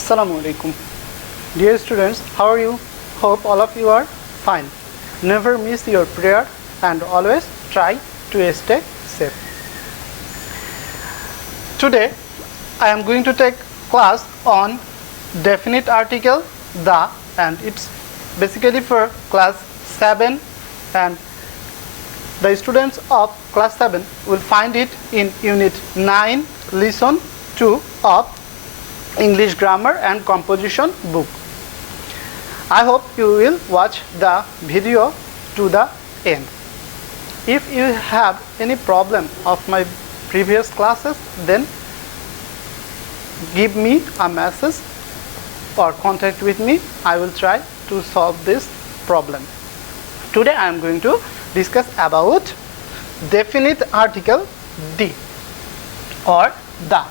Assalamu alaikum. Dear students, how are you? Hope all of you are fine. Never miss your prayer and always try to stay safe. Today I am going to take class on definite article the, and it's basically for class 7, and the students of class 7 will find it in unit 9 lesson 2 of English grammar and composition book. I hope you will watch the video to the end. If you have any problem of my previous classes, then give me a message or contact with me. I will try to solve this problem. Today I am going to discuss about definite article the or the.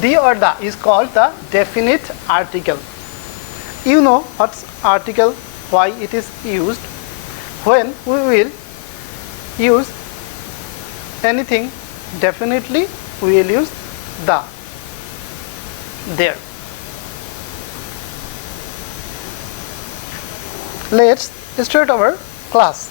The or the is called the definite article. You know what's article, why it is used. When we will use anything definitely, we will use the there. Let's start our class.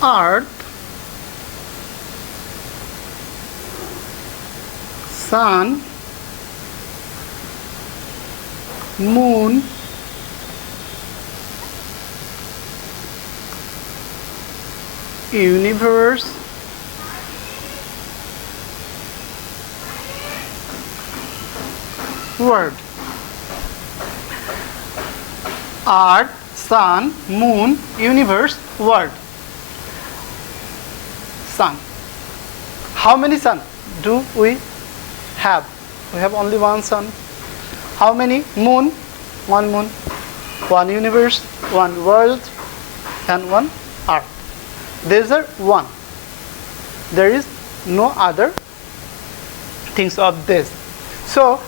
Earth, sun, moon, universe, world. Earth, sun, moon, universe, world. Sun. How many sun do we have? We have only one sun. How many moon? One moon. One universe, one world, and one earth. These are one. There is no other things of this. So,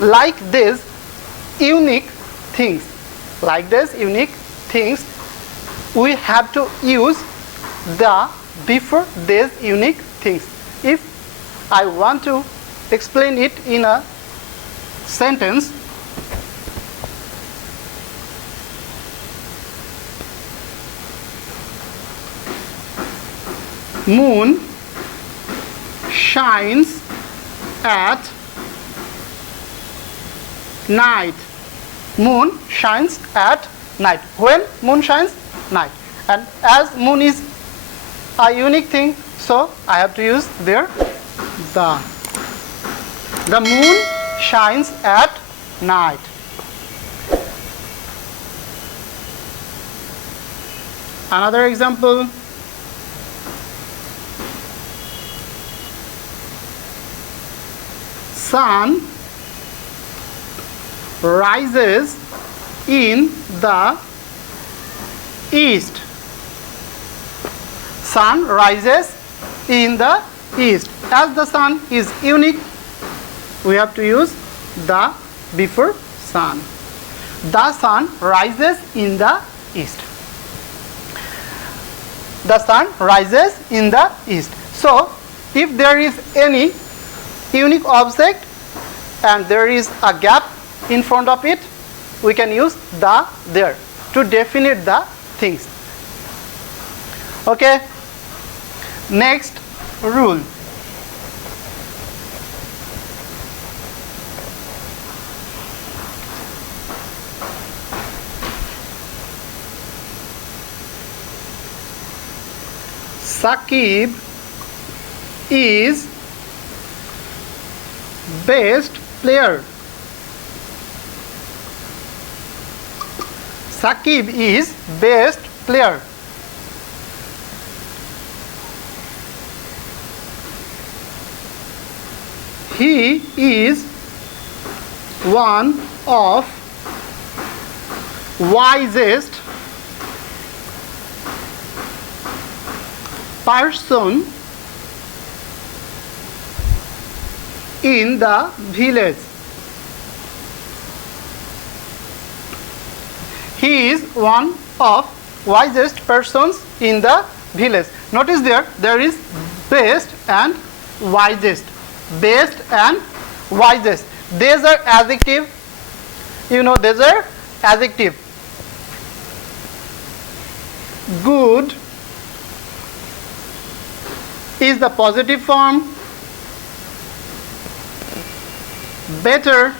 like this unique things, we have to use the before these unique things. If I want to explain it in a sentence, moon shines at night. Moon shines at night. When moon shines? Night. And as moon is a unique thing, so I have to use there the. The moon shines at night. Another example. Sun rises in the east. Sun rises in the east. As the sun is unique, we have to use the before sun. The sun rises in the east. The sun rises in the east. So, if there is any unique object and there is a gap in front of it, we can use the there to definite the things. Okay. Next rule. Saqib is best player. Saqib is best player. He is one of wisest person in the village. he is one of wisest persons in the village. Notice there is best and wisest. Best and wisest. These are adjective. You know, these are adjective. Good is the positive form. Better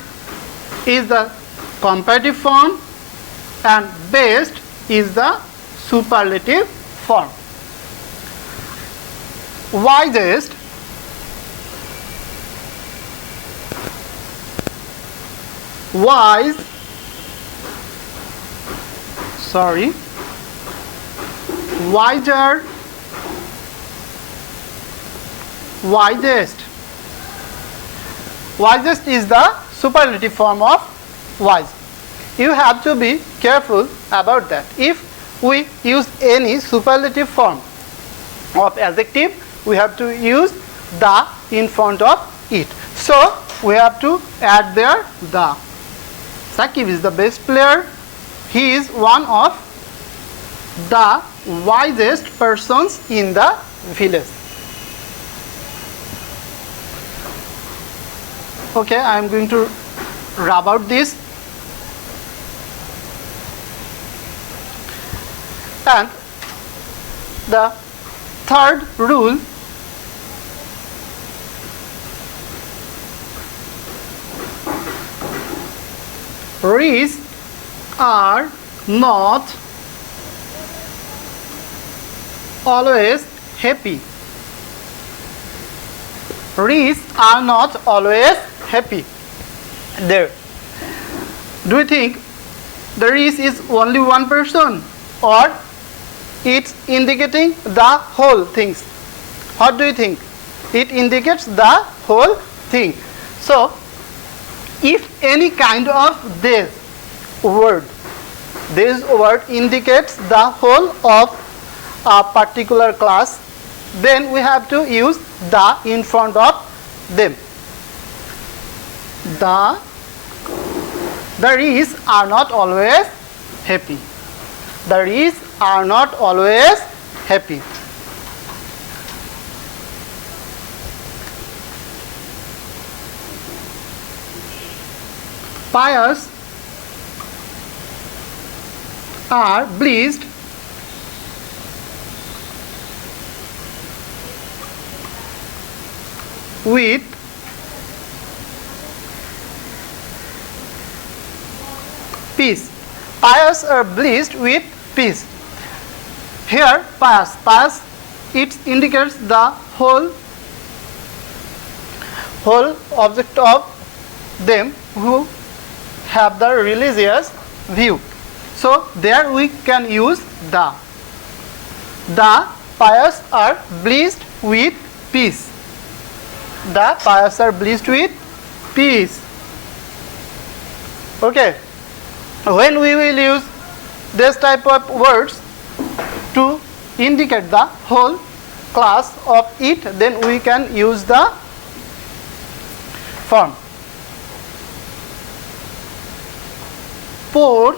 is the comparative form, and best is the superlative form. Wisest, wise, sorry, wiser, wisest. Wisest is the superlative form of wise. You have to be careful about that. If we use any superlative form of adjective, we have to use the in front of it. So we have to add there the. Sakib is the best player. He is one of the wisest persons in the village. Okay, I am going to rub out this. And the third rule, rich are not always happy. Rich are not always happy. There. Do you think the rich is only one person, or it's indicating the whole things? What do you think? It indicates the whole thing. So, if any kind of this word indicates the whole of a particular class, then we have to use the in front of them. The rich are not always happy. The rich are not always happy. Pious are blessed with peace. Pious are blessed with peace. Here, pious, it indicates the whole object of them who have the religious view. So there we can use the. The pious are blessed with peace. The pious are blessed with peace. Okay. When we will use this type of words to indicate the whole class of it, then we can use the form. Poor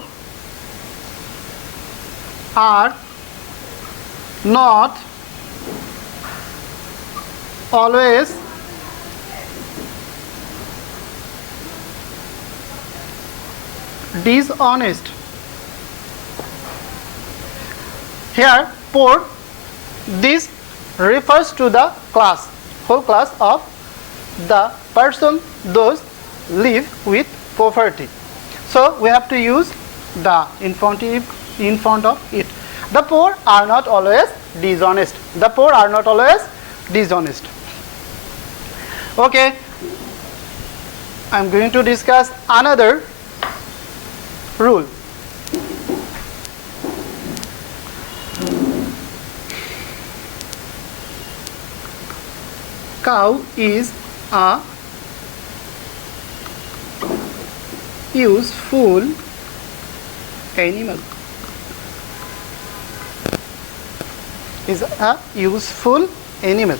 are not always dishonest. Here, poor, this refers to the class, whole class of the person, those live with poverty. So we have to use the in front of it. The poor are not always dishonest. The poor are not always dishonest. Okay, I am going to discuss another rule. Cow is a useful animal. Is a useful animal.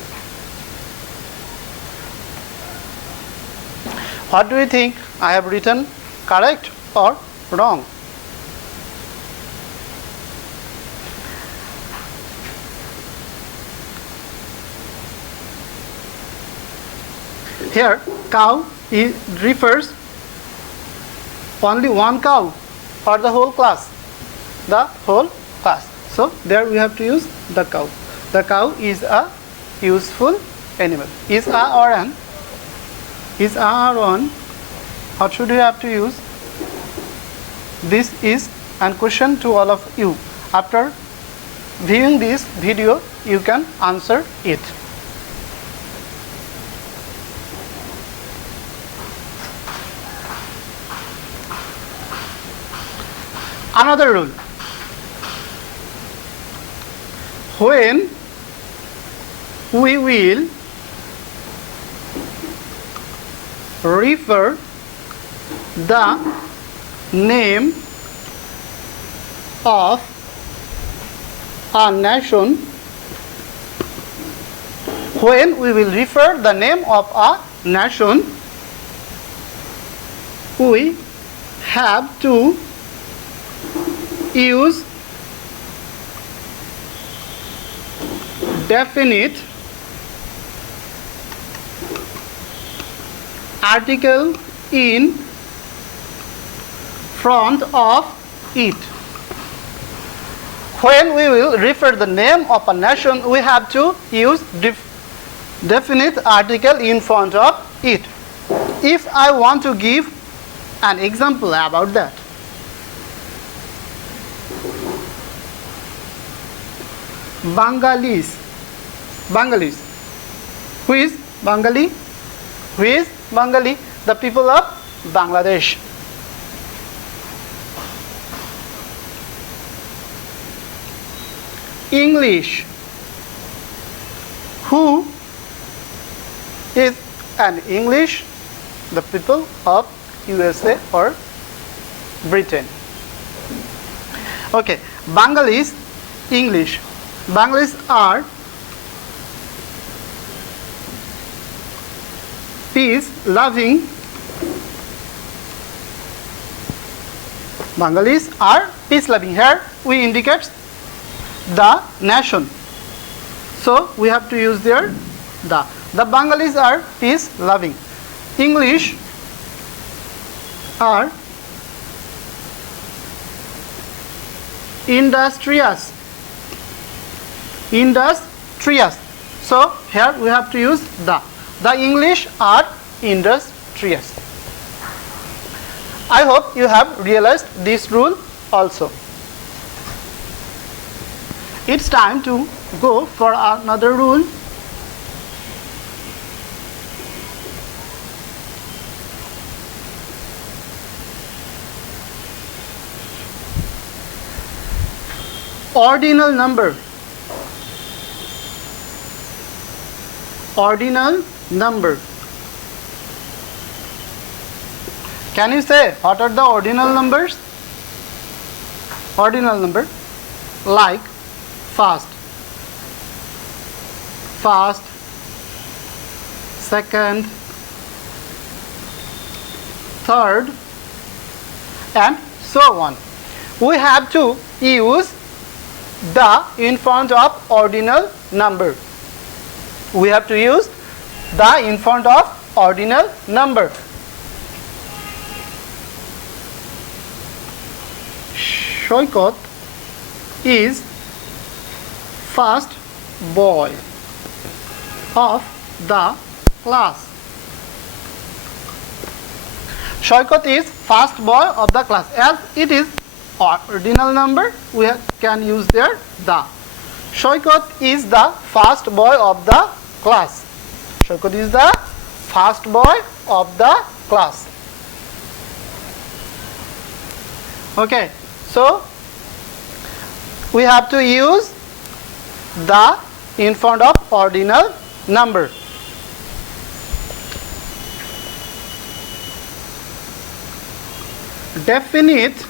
What do you think? I have written correct or wrong? Here cow refers only one cow or the whole class? The whole class. So there we have to use the cow. The cow is a useful animal. Is a or an? Is a or an? What should we have to use? This is a question to all of you. After viewing this video, you can answer it. Another rule. When we will refer the name of a nation, when we will refer the name of a nation, we have to use definite article in front of it. When we will refer the name of a nation, we have to use definite article in front of it. If I want to give an example about that, Bengalis. Who is Bengali? Who is Bengali? The people of Bangladesh. English. Who is an English? The people of USA or Britain. Okay, Bengalis, English. Bengalis are peace-loving. Bengalis are peace-loving. Here we indicate the nation. So we have to use there the. The Bengalis are peace-loving. English are industrious. Industrious. So here we have to use the. The English are industrious. I hope you have realized this rule also. It's time to go for another rule. Ordinal number. Ordinal number. Can you say what are the ordinal numbers? Ordinal number like first, second, third, and so on. We have to use the in front of ordinal number. We have to use the in front of ordinal number. Shoykot is first boy of the class. Shoykot is first boy of the class. As it is ordinal number, we can use there the. Shoykot is the first boy of the class. Shoykot is the first boy of the class. Okay, so we have to use the in front of ordinal number. Definite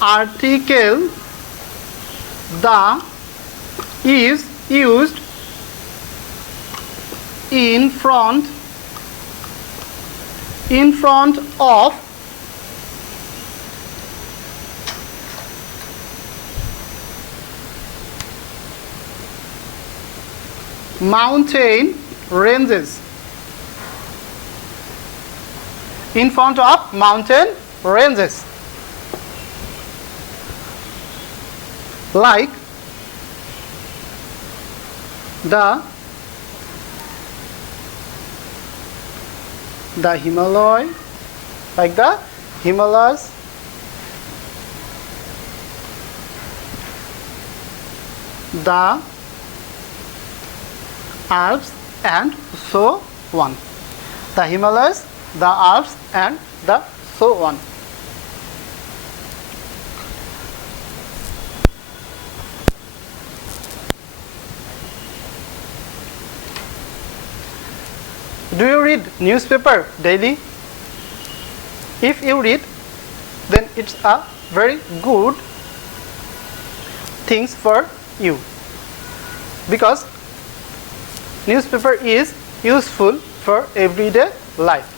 article the is used in front of mountain ranges. In front of mountain ranges. Like the Himalaya, like the Himalayas, the Alps, and so on. The Himalayas, the Alps, and the so on. Do you read newspaper daily? If you read, then it's a very good things for you, because newspaper is useful for everyday life.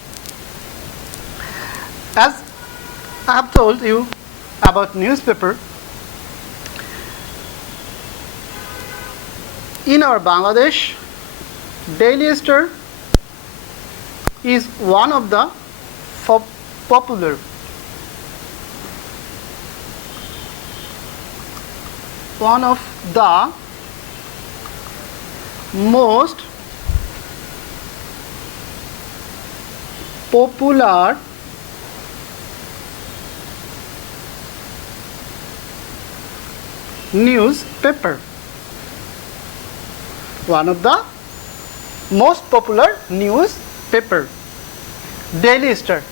As I have told you about newspaper, in our Bangladesh, Daily Star is one of the popular most popular newspaper. One of the most popular newspaper, Daily Star.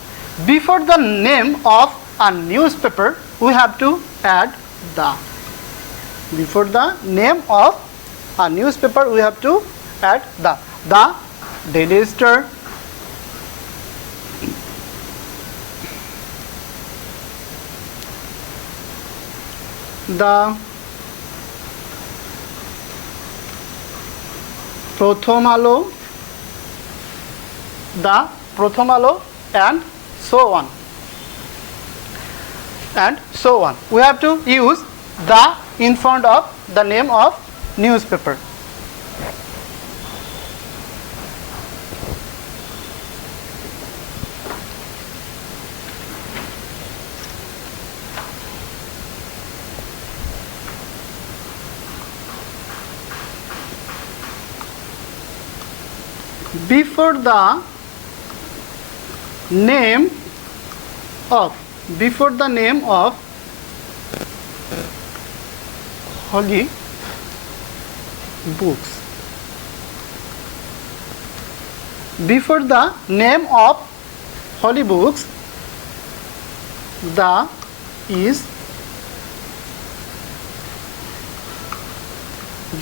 Before the name of a newspaper, we have to add the. Before the name of a newspaper, we have to add the. The Daily Star, the Prothom Alo, the Prothom Alo, and so on. And so on. We have to use the in front of the name of newspaper. Before the name of holy books, before the name of holy books, the is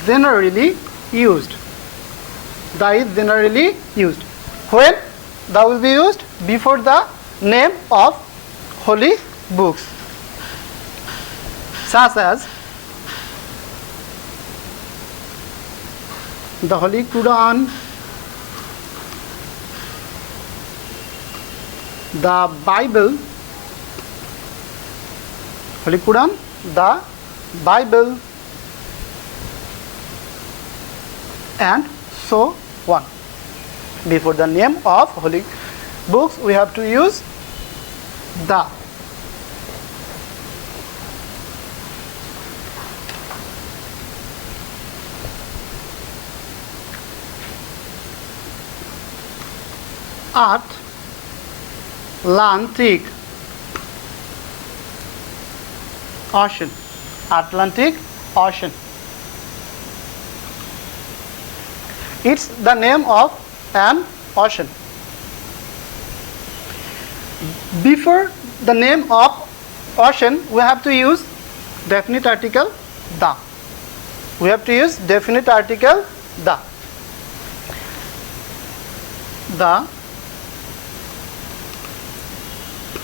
generally used. The is generally used. When the will be used? Before the name of holy books, such as the Holy Quran, the Bible, Holy Quran, the Bible, and so on. Before the name of holy books, we have to use the. Atlantic Ocean. Atlantic Ocean. It's the name of an ocean. Before the name of ocean, we have to use definite article the. We have to use definite article the. The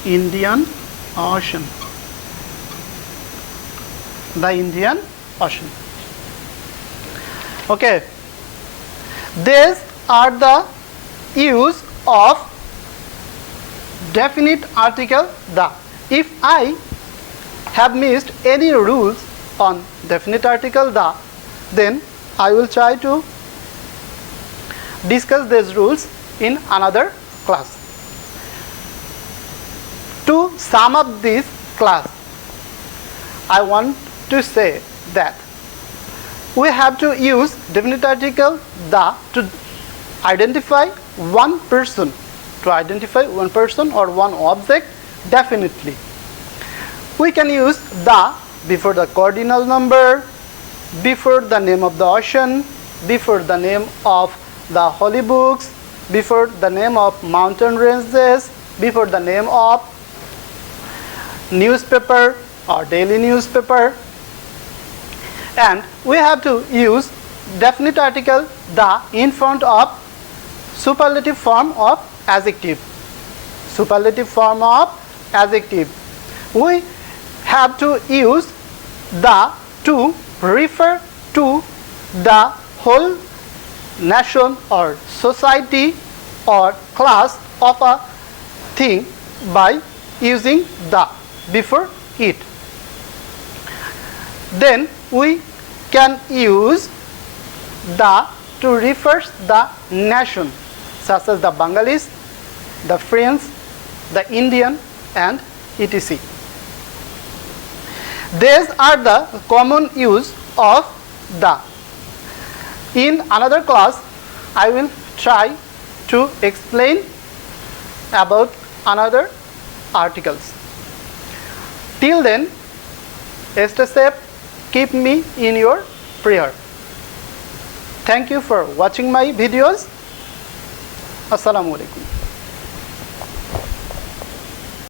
Indian Ocean. The Indian Ocean. Okay. These are the use of definite article the. If I have missed any rules on definite article the, then I will try to discuss these rules in another class. To sum up this class, I want to say that we have to use definite article the to identify one person, or one object definitely. We can use the before the cardinal number, before the name of the ocean, before the name of the holy books, before the name of mountain ranges, before the name of newspaper or daily newspaper. And we have to use definite article the in front of superlative form of adjective. Superlative form of adjective. We have to use the to refer to the whole nation or society or class of a thing by using the before it. Then we can use the to refer the nation, such as the Bengalis, the French, the Indian, and etc. These are the common use of the. In another class, I will try to explain about another articles. Till then, stay safe, keep me in your prayer. Thank you for watching my videos. Assalamu alaikum.